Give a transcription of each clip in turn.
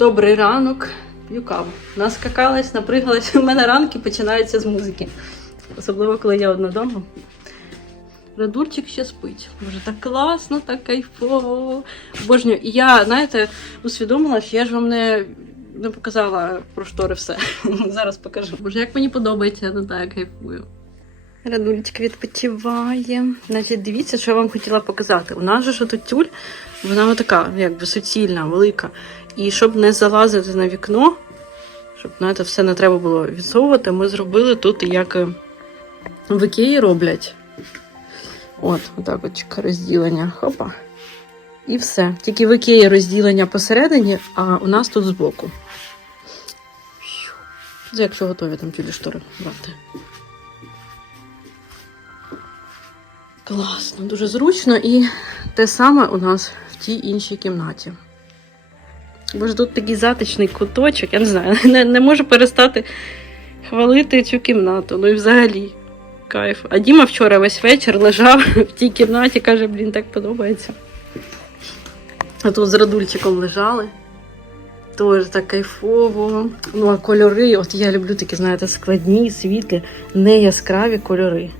Добрий ранок, п'ю. Наскакалась, напригалась. У мене ранки починаються з музики. Особливо, коли я одна вдома. Радурчик ще спить. Боже, так класно, так кайфово. Божню. І я, знаєте, усвідомила, що я ж вам не, не показала про штори все. Зараз покажу. Боже, як мені подобається, я не так кайфую. Радулечка відпочиває. Значить, дивіться, що я вам хотіла показати. У нас же тут тюль, вона така, якби суцільна, велика. І щоб не залазити на вікно, щоб знаєте, все не треба було відсовувати, ми зробили тут, як е, в Ікеї роблять. От, отак от розділення. Хопа. І все. Тільки в Ікеї розділення посередині, а у нас тут збоку. Це якщо готові там тюлі штори брати. Класно, дуже зручно і те саме у нас в тій іншій кімнаті. Боже, тут такий затишний куточок, я не знаю, не, не можу перестати хвалити цю кімнату. Ну і взагалі кайф. А Діма вчора весь вечір лежав в тій кімнаті, каже, блін, так подобається. А тут з радульчиком лежали. Тоже так кайфово. Ну, а кольори, от я люблю такі, знаєте, складні, світлі, не яскраві кольори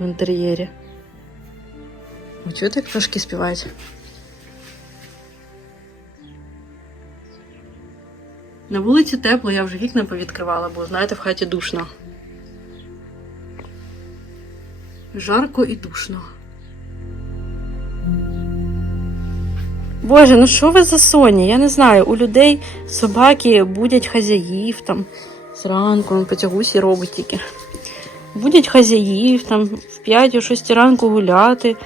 в інтер'єрі. Чуєте, як пташки співають? На вулиці тепло, я вже вікна повідкривала, бо знаєте, в хаті душно. Жарко і душно. Боже, ну що ви за соні? Я не знаю, у людей собаки будять хазяїв там зранку, он потягусі робить тільки. Будять хазяїв там в 5-6 ранку гуляти,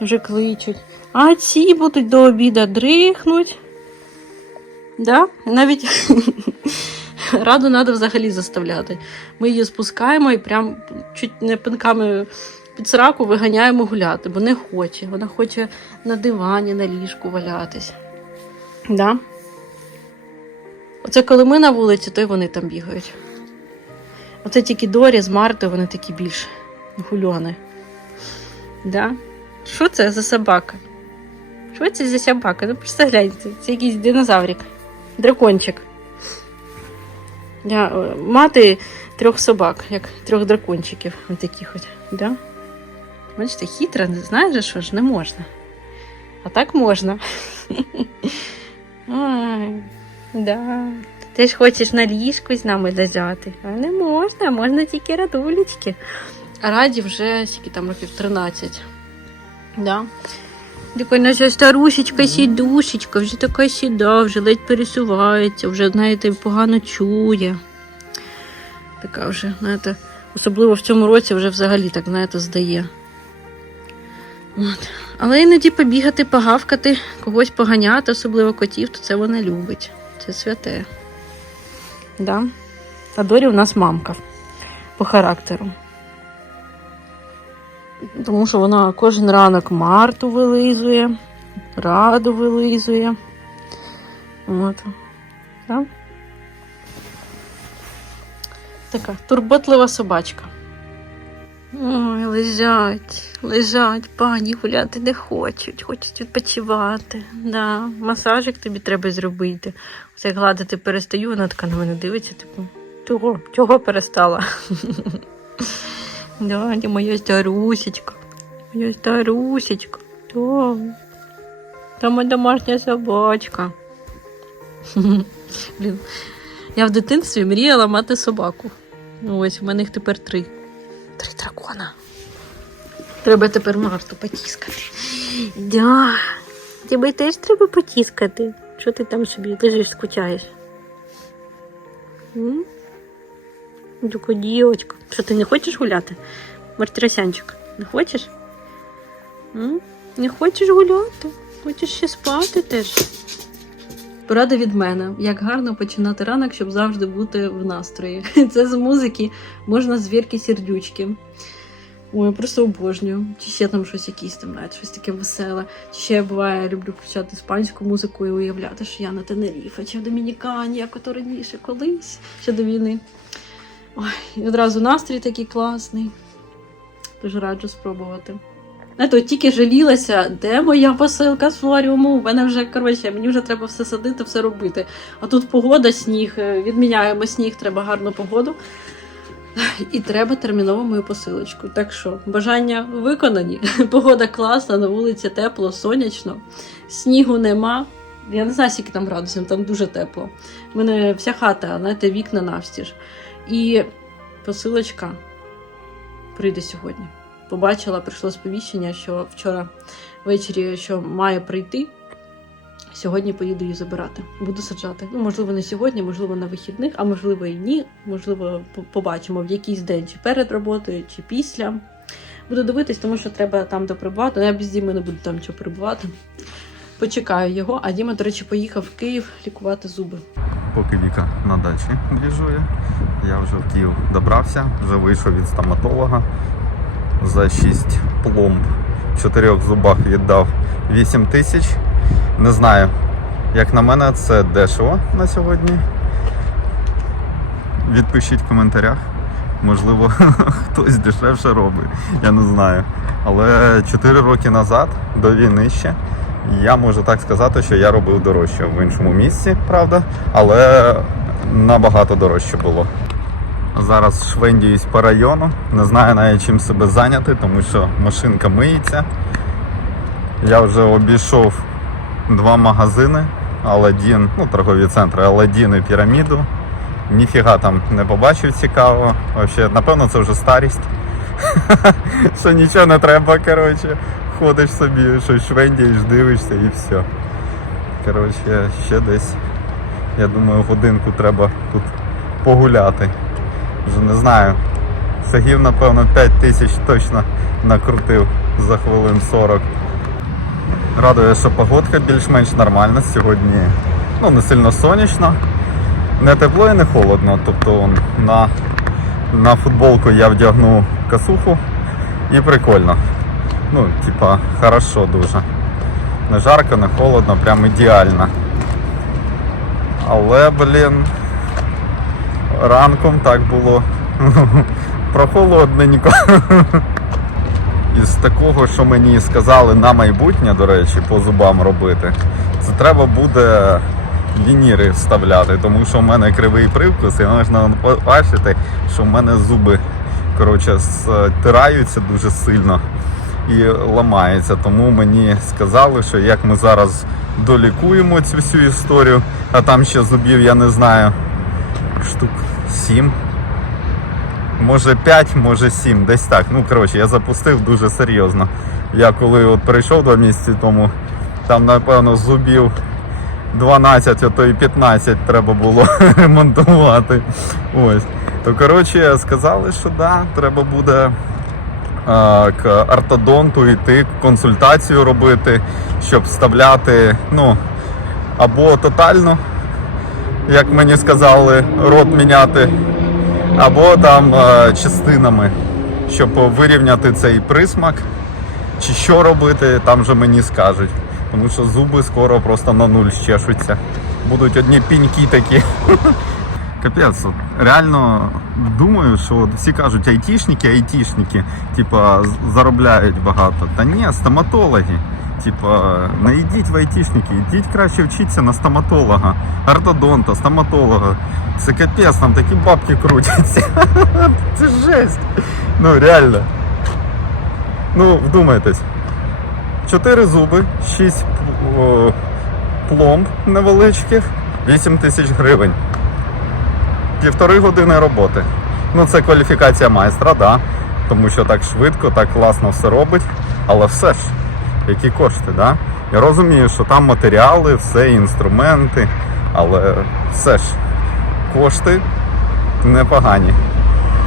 вже кличуть. А ці будуть до обіда дрихнуть. Да? Навіть раду треба взагалі заставляти. Ми її спускаємо і прям чуть не пинками під сраку виганяємо гуляти, бо не хоче. Вона хоче на дивані, на ліжку валятись. Да? Оце коли ми на вулиці, то й вони там бігають. Оце тільки Дорі з Мартою, вони такі більш гульони. Да? Що це за собака? Що це за собака? Ну просто гляньте, це якийсь динозаврик. Дракончик. Я, е, мати трьох собак, як трьох дракончиків. Ось таких от. Да? Бачите, хитро, знаєш, що ж не можна. А так можна. Да. Ти ж хочеш на ліжку з нами лежати. А не можна, можна тільки радулечки. А раді вже скільки там років 13. Да. Така наша старушечка сідушечка, вже така сіда, вже ледь пересувається, вже, знаєте, погано чує. Така вже, знаєте, особливо в цьому році вже взагалі так, знаєте, здає. От. Але іноді побігати, погавкати, когось поганяти, особливо котів, то це вона любить. Це святе. Да? А Дорі у нас мамка по характеру. Тому що вона кожен ранок Марту вилизує, раду вилизує. От. Да? Така турботлива собачка. Ой, лежать, лежать, пані гуляти не хочуть, хочуть відпочивати. Да. Масажик тобі треба зробити. Оце як гладити перестаю, вона така на мене дивиться, типу, чого? Чого перестала? Да, ти моя старусечка. Моя старусечка. Да. Та моя домашня собачка. Блін. Я в дитинстві мріяла мати собаку. Ну, ось у мене їх тепер три. Три дракона. Треба тепер Марту потіскати. Да. Тебе теж треба потіскати. Що ти там собі лежиш, скучаєш? М? Така дівочка. Що ти не хочеш гуляти? Мартиросянчик, не хочеш? М? Не хочеш гуляти? Хочеш ще спати теж? Порада від мене, як гарно починати ранок, щоб завжди бути в настрої. Це з музики можна звірки сердючки. Ой, просто обожнюю. Чи ще там щось якісь там навіть щось таке веселе. Чи ще буває, я люблю включати іспанську музику і уявляти, що я на Тенеріфе чи в Домінікані, як ото раніше, колись ще до війни. Ой, одразу настрій такий класний. Дуже раджу спробувати. Знаєте, от тільки жалілася, де моя посилка з флоріуму. У мене вже коротше, мені вже треба все садити, все робити. А тут погода, сніг, е, відміняємо сніг, треба гарну погоду. І треба терміново мою посилочку. Так що бажання виконані. Погода класна, на вулиці тепло, сонячно, снігу нема. Я не знаю, скільки там градусів, там дуже тепло. У мене вся хата, знаєте, вікна навстіж. І посилочка прийде сьогодні. Побачила, прийшло сповіщення, що вчора ввечері що має прийти. Сьогодні поїду її забирати. Буду саджати. Ну, можливо, не сьогодні, можливо, на вихідних, а можливо і ні. Можливо, побачимо в якийсь день, чи перед роботою, чи після. Буду дивитись, тому що треба там доприбувати. Ну, я без Діми не буду там чого прибувати. Почекаю його, а Діма, до речі, поїхав в Київ лікувати зуби. Поки Віка на дачі бліжує, я вже в Київ добрався, вже вийшов від стоматолога. За 6 пломб в чотирьох зубах віддав 8 тисяч. Не знаю, як на мене, це дешево на сьогодні. Відпишіть в коментарях. Можливо, хтось дешевше робить, я не знаю. Але 4 роки назад, до війни ще, я можу так сказати, що я робив дорожче в іншому місці, правда, але набагато дорожче було. Зараз швендіюсь по району, не знаю навіть чим себе зайняти, тому що машинка миється. Я вже обійшов два магазини Аладдін, ну, торгові центри Аладдін і Піраміду. Ніфіга там не побачив цікавого. Вообще, напевно, це вже старість. Що нічого не треба, коротше. Ходиш собі, щось швендієш, дивишся і все. Коротше, ще десь, я думаю, годинку треба тут погуляти. Вже не знаю. Сагів, напевно, 5 тисяч точно накрутив за хвилин 40. Радує, що погодка більш-менш нормальна. Сьогодні ну, не сильно сонячно, не тепло і не холодно. Тобто он, на, на футболку я вдягну касуху і прикольно. Ну, типа, хорошо дуже. Не жарко, не холодно, прям ідеально. Але, блін, ранком так було прохолодненько. Із такого, що мені сказали на майбутнє, до речі, по зубам робити, це треба буде вініри вставляти, тому що в мене кривий привкус, і можна побачити, що в мене зуби коротше, стираються дуже сильно і ламаються. Тому мені сказали, що як ми зараз долікуємо цю всю історію, а там ще зубів я не знаю, штук 7. Може 5, може 7, десь так. Ну, коротше, я запустив дуже серйозно. Я коли от прийшов два місяці тому, там, напевно, зубів 12, а то і 15 треба було ремонтувати. Ось. То коротше, сказали, що да, треба буде к ортодонту йти, консультацію робити, щоб вставляти, ну, або тотально, як мені сказали, рот міняти, або там е, частинами, щоб вирівняти цей присмак, чи що робити, там вже мені скажуть. Тому що зуби скоро просто на нуль щешуться. Будуть одні піньки такі. Капець, от реально думаю, що от всі кажуть айтішники, айтішники, типа заробляють багато. Та ні, стоматологи. Типа, не йдіть в айтішники, йдіть краще вчіться на стоматолога, ортодонта, стоматолога. Це капець, там такі бабки крутяться. Це жесть. Ну реально. Ну, вдумайтесь. Чотири зуби, шість о, пломб невеличких, 8 тисяч гривень. Півтори години роботи. Ну, це кваліфікація майстра, да. Тому що так швидко, так класно все робить. Але все ж, які кошти, да? Я розумію, що там матеріали, все, інструменти, але все ж, кошти непогані.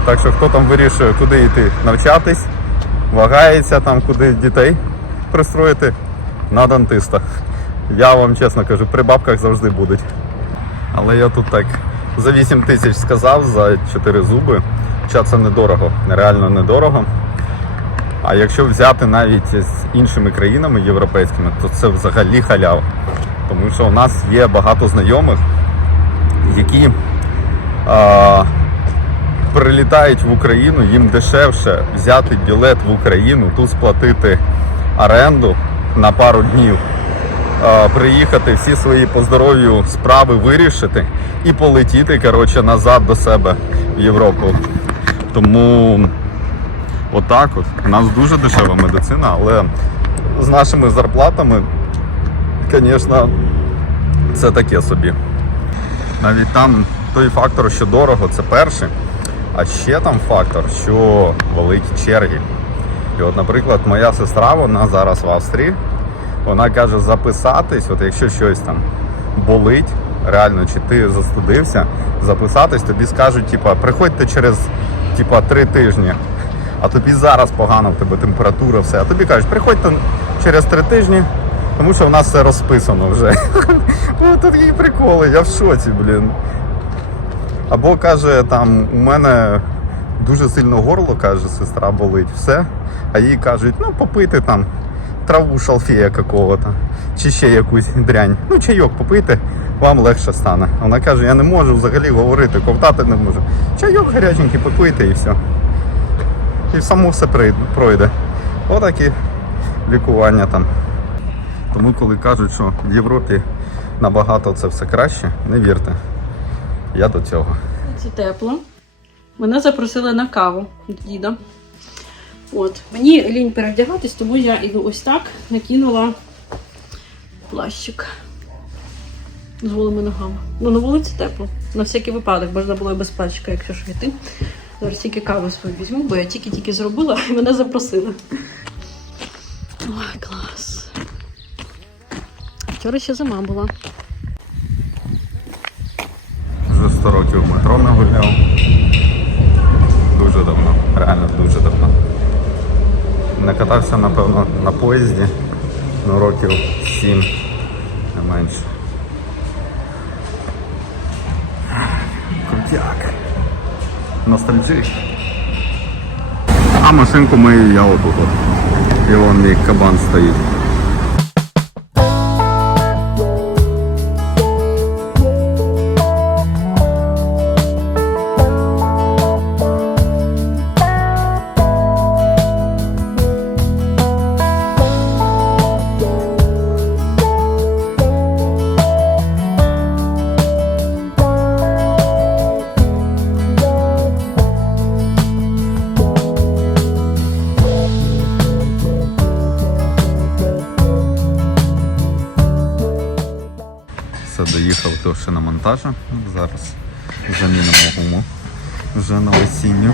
Так що хто там вирішує, куди йти навчатись, вагається там, куди дітей пристроїти на дантиста. Я вам чесно кажу, при бабках завжди будуть. Але я тут так за 8 тисяч сказав за 4 зуби. Хоча це недорого, реально недорого. А якщо взяти навіть з іншими країнами європейськими, то це взагалі халява. Тому що у нас є багато знайомих, які а, прилітають в Україну, їм дешевше взяти білет в Україну, тут сплатити оренду на пару днів, приїхати, всі свої по здоров'ю справи вирішити і полетіти коротше, назад до себе в Європу. Тому отак от. У нас дуже дешева медицина, але з нашими зарплатами, звісно, це таке собі. Навіть там той фактор, що дорого, це перший. А ще там фактор, що великі черги. І от, наприклад, моя сестра, вона зараз в Австрії, вона каже, записатись, от якщо щось там болить, реально, чи ти застудився, записатись, тобі скажуть, типа, приходьте через типа, три тижні, а тобі зараз погано, в тебе температура, все. А тобі кажуть, приходьте через три тижні, тому що в нас все розписано вже. Ну, Тут є приколи, я в шоці, блін. Або каже, там у мене дуже сильно горло, каже, сестра болить, все. А їй кажуть, ну попийте там траву шалфея какого-то, чи ще якусь дрянь. Ну, чайок попийте, вам легше стане. Вона каже, я не можу взагалі говорити, ковтати не можу. Чайок гаряченький попийте і все. І само все пройде. Отакі лікування там. Тому коли кажуть, що в Європі набагато це все краще, не вірте. Я до цього. Це тепло. Мене запросили на каву діда. От. Мені лінь перевдягатись, тому я іду ось так, накинула плащик з голими ногами. Ну, на вулиці тепло. На всякий випадок, можна було і без плащика, якщо ж йти. Зараз тільки каву свою візьму, бо я тільки-тільки зробила і мене запросили. Ой, клас. Вчора ще зима була. Вже 100 років метро не. Дуже давно, реально дуже давно. Не катався, напевно, на поїзді, ну років 7, не менше. Крутяк. Ностальджик. А машинку мою я отут. І вон мій кабан стоїть. Доїхав до шиномонтажу. Зараз замінимо гуму вже на осінню,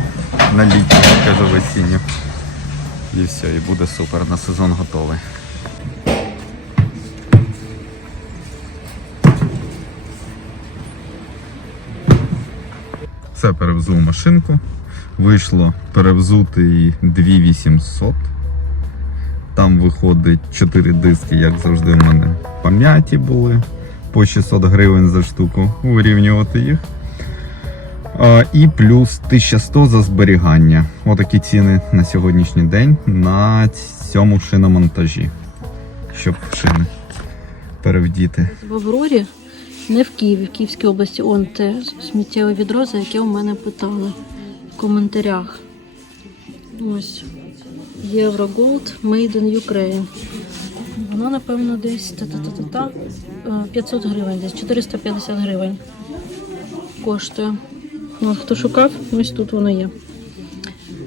на літню, кажу в осінню. І все, і буде супер, на сезон готовий. Все перевзув машинку. Вийшло перевзути 2800. Там виходить 4 диски, як завжди, в мене пам'яті були по 600 гривень за штуку, вирівнювати їх. І плюс 1100 за зберігання. Отакі ціни на сьогоднішній день на цьому шиномонтажі. Щоб шини перевдіти. В Аврорі, не в Києві, в Київській області, он те сміттєве відро, за яке у мене питали в коментарях. Ось. Євро Gold Made in Ukraine. Воно, напевно, десь та-та-та-та-та, е, 500 гривень, десь 450 гривень коштує. Ну, хто шукав, ось тут воно є.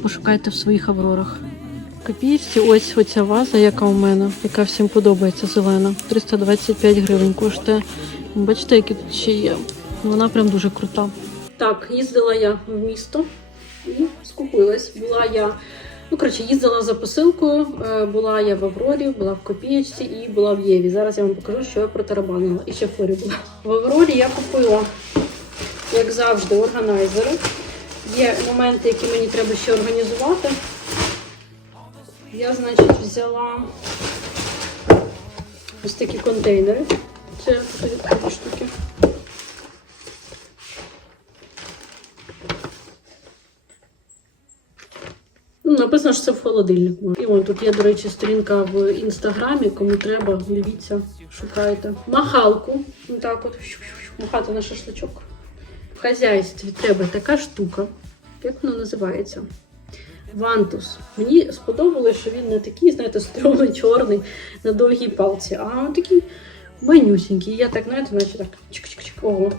Пошукайте в своїх аврорах. В Копіївці ось оця ваза, яка у мене, яка всім подобається, зелена. 325 гривень коштує. Бачите, які тут ще є. Вона прям дуже крута. Так, їздила я в місто і скупилась. Була я, ну коротше, їздила за посилкою. е, Була я в Аврорі, була в Копієчці і була в Єві. Зараз я вам покажу, що я протарабанила. І ще Форі була. В Аврорі я купила, як завжди, органайзери. Є моменти, які мені треба ще організувати. Я, значить, взяла ось такі контейнери. Це такі штуки. Написано, що це в холодильник. І вон тут є, до речі, сторінка в інстаграмі. Кому треба, дивіться, шукайте. Махалку. Так от махати на шашличок. В хазяйстві треба така штука. Як вона називається? Вантус. Мені сподобалось, що він не такий, знаєте, стрьомний, чорний на довгій палці, а такий манюсінький. Я так, знаєте, наче так чик-чик-чик. Ого.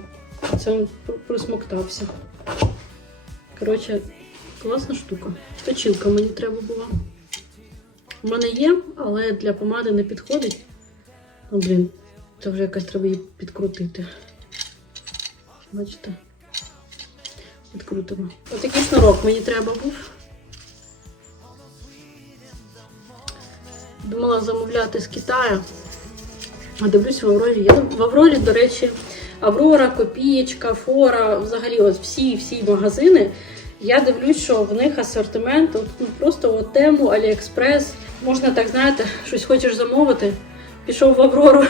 Це він пр- присмоктався. Коротше, класна штука. Точилка мені треба була. У мене є, але для помади не підходить. Ну, блін, це вже якась треба її підкрутити. Бачите? Підкрутимо. Отакий шнурок мені треба був. Думала замовляти з Китаю. А дивлюсь в Аврорі. є. в Аврорі, до речі, Аврора, Копієчка, Фора, взагалі, от всі всі магазини. Я дивлюсь, що в них асортимент от, ну, просто от тему, Аліекспрес. Можна так, знаєте, щось хочеш замовити. Пішов в Аврору,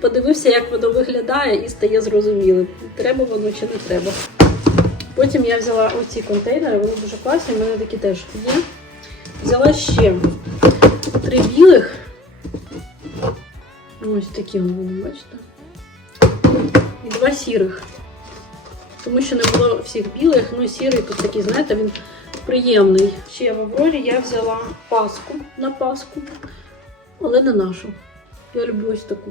подивився, як воно виглядає, і стає зрозумілим, треба воно чи не треба. Потім я взяла оці контейнери, вони дуже класні, в мене такі теж є. Взяла ще три білих. Ось такі вони, бачите. І два сірих. Тому що не було всіх білих, ну сірий тут такий, знаєте, він приємний. Ще в Аврорі я взяла паску на паску, але не нашу. Я люблю ось таку.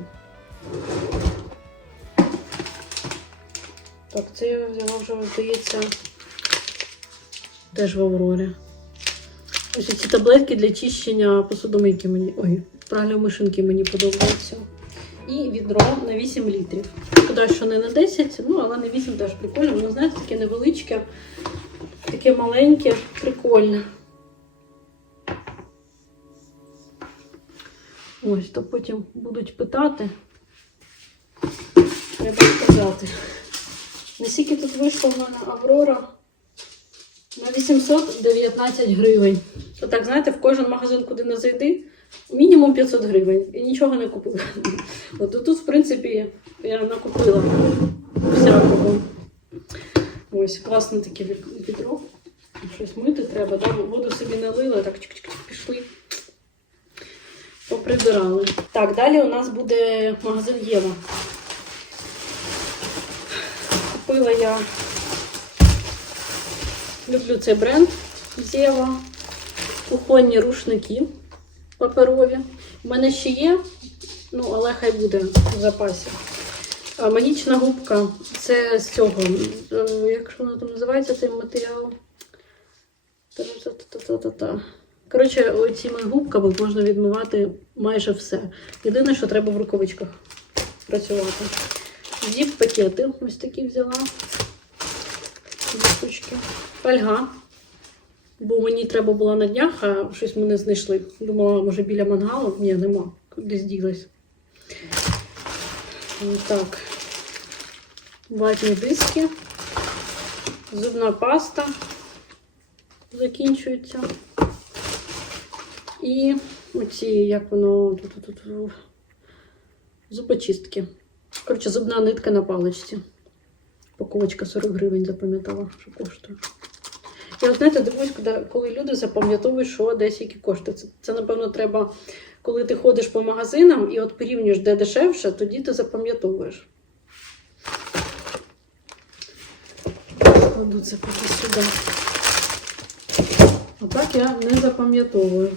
Так, це я взяла вже, здається, теж в Аврорі. Ось ці таблетки для чищення посудомийки мені. Ой, пральної машинки мені подобаються. І відро на 8 літрів. Шкода, що не на 10, ну але на 8 теж прикольно. Воно, знаєте, таке невеличке, таке маленьке, прикольне. Ось, то потім будуть питати. Треба сказати. Наскільки тут вийшло в мене Аврора? На 819 гривень. Отак, знаєте, в кожен магазин, куди не зайди, мінімум 500 гривень. І нічого не купила. От тут, в принципі, я накупила всякого. Ось, класне таке відро. Щось мити треба, да? воду собі налила, так чик-чик пішли. Поприбирали. Так, далі у нас буде магазин Єва. Купила я Люблю цей бренд Зєва. Кухонні рушники паперові. У мене ще є, ну, але хай буде в запасі. А, магічна губка це з цього. е, Як воно там називається цей матеріал? Та-та-та-та-та-та. Коротше, цими губками можна відмивати майже все. Єдине, що треба в рукавичках працювати. Зіп пакети ось такі взяла. Дві штучки. Бо мені треба була на днях, а щось ми не знайшли. Думала, може біля мангалу. Ні, нема. Кудись ділась. Так. Ватні диски. Зубна паста закінчується. І оці, як воно тут, тут, тут, зубочистки. Коротше, зубна нитка на паличці. Упаковочка 40 гривень запам'ятала, що коштує. Я знаєте, дивуюсь, коли, люди запам'ятовують, що десь які кошти. Це, це, напевно, треба, коли ти ходиш по магазинам і от порівнюєш, де дешевше, тоді ти запам'ятовуєш. Кладу це поки сюди. Отак я не запам'ятовую.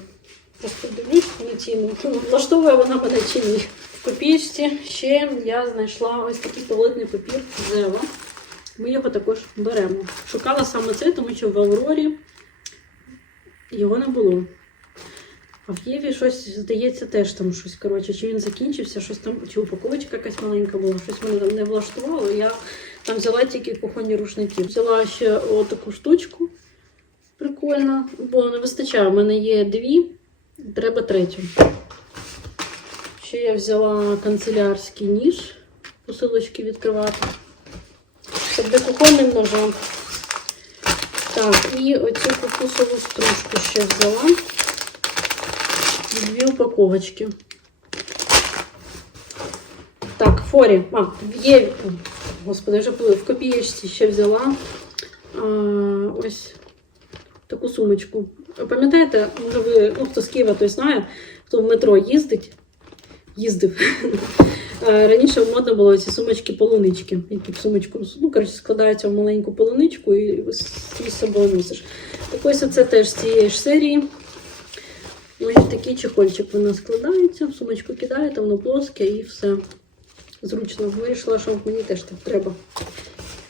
Просто дивлюсь на ціну. Влаштовує вона мене чи ні. В копійці ще я знайшла ось такий туалетний папір Зева. Ми його також беремо. Шукала саме цей, тому що в Аврорі його не було. А в Єві щось, здається, теж там щось. Коротше, чи він закінчився, щось там, чи упаковочка якась маленька була, щось мене там не влаштувало. Я там взяла тільки кухонні рушники. Взяла ще отаку штучку. Прикольно, бо не вистачає. У мене є дві, треба третю. Ще я взяла канцелярський ніж, посилочки відкривати. Для кухонним ножом. Так, і оцю кокосову стружку ще взяла. Дві упаковочки. Так, форі. А, є. Господи, вже в копієчці ще взяла. А, ось таку сумочку. Пам'ятаєте, може ви, ну, хто з Києва, той знає, хто в метро їздить, їздив. Е, Раніше модно було ці сумочки полунички, які в сумочку ну, коротше, складаються в маленьку полуничку і з собою носиш. Так ось це теж з цієї ж серії. Ось такий чехольчик вона складається, в сумочку кидаєте, воно плоске і все. Зручно. Вирішила, що мені теж так треба.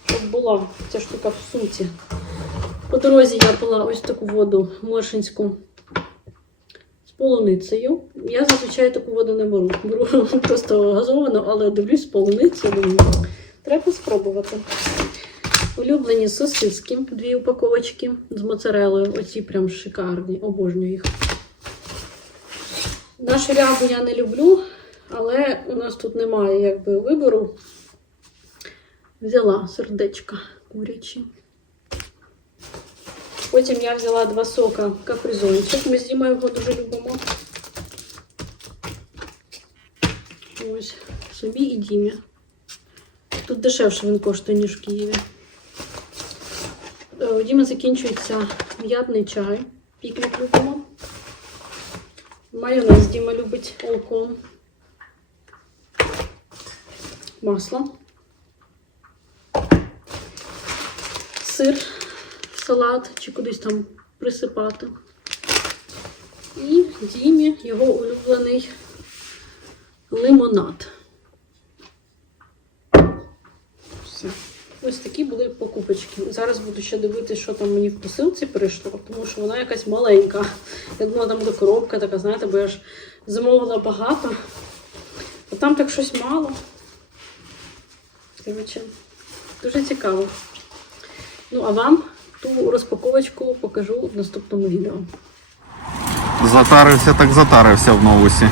Щоб була ця штука в сумці. По дорозі я пила ось таку воду моршинську полуницею. Я зазвичай таку воду не беру. Беру просто газовану, але дивлюсь полуницею. Думаю, треба спробувати. Улюблені сосиски, дві упаковочки з моцарелою. Оці прям шикарні, обожнюю їх. Нашу рябу я не люблю, але у нас тут немає якби вибору. Взяла сердечка курячі. Потім я взяла два сока капризончик. Ми з Дімою його дуже любимо. Ось, собі і Дімі. Тут дешевше він коштує, ніж в Києві. Е, У Діми закінчується м'ятний чай. Пікник любимо. Майонез Діма любить олком. Масло. Сир, Салат чи кудись там присипати. І Дімі його улюблений лимонад. Все. Ось такі були покупочки. Зараз буду ще дивитися, що там мені в посилці прийшло, тому що вона якась маленька. Я думала, там буде коробка така, знаєте, бо я ж замовила багато. А там так щось мало. Коротше, дуже цікаво. Ну, а вам ту розпаковочку покажу в наступному відео. Затарився, так затарився в новусі.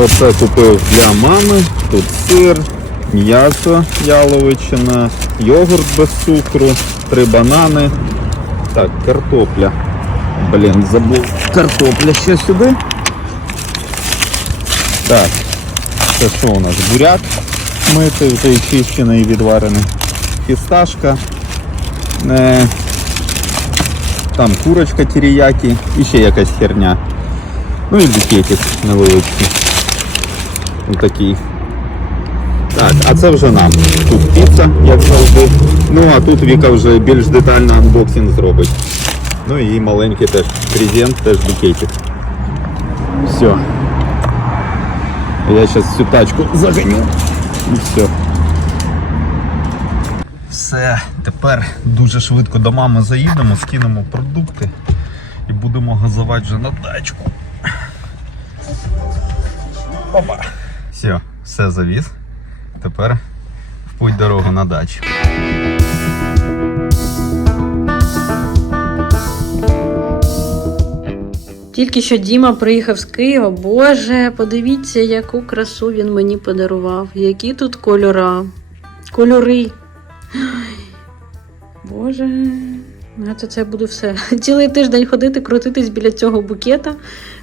Оце купив для мами. Тут сир, м'ясо яловичина, йогурт без цукру, три банани. Так, картопля. Блін, забув картопля ще сюди. Так, це що у нас? Буряк митий, і чищений і відварений. Фісташка. Е, там курочка тіріякі і ще якась херня. Ну і букетик невеличкий. Отакий. Так, а це вже нам. Тут піца, як завжди. Ну а тут Віка вже більш детально анбоксинг зробить. Ну і маленький теж презент, теж букетик. Все. Я зараз цю тачку заганю. І все. Все, тепер дуже швидко до мами заїдемо, скинемо продукти і будемо газувати вже на дачку. Опа. Все, все завіз. Тепер в путь дорогу на дачу. Тільки що Діма приїхав з Києва. Боже, подивіться, яку красу він мені подарував. Які тут кольора. Кольори. Боже. Я це, це буду все. Цілий тиждень ходити, крутитись біля цього букета,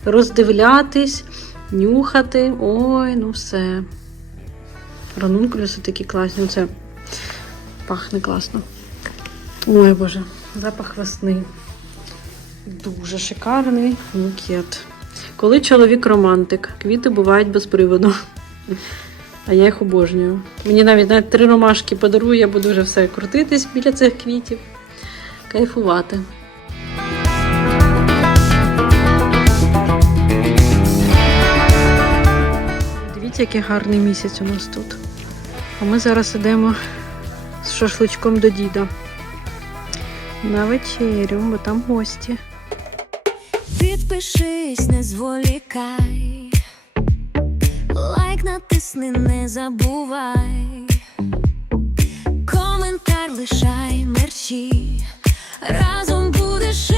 роздивлятись, нюхати. Ой, ну все. Ранункулюси такі класні. Оце пахне класно. Ой, Боже, запах весни. Дуже шикарний букет. Коли чоловік романтик, квіти бувають без приводу. А я їх обожнюю. Мені навіть навіть три ромашки подарує, я буду вже все крутитись біля цих квітів, кайфувати. Дивіться, який гарний місяць у нас тут. А ми зараз йдемо з шашличком до діда. На вечерю, бо там гості. Підпишись, не зволікай, лайк натисни, не забувай, коментар лишай мерчі, разом будеш.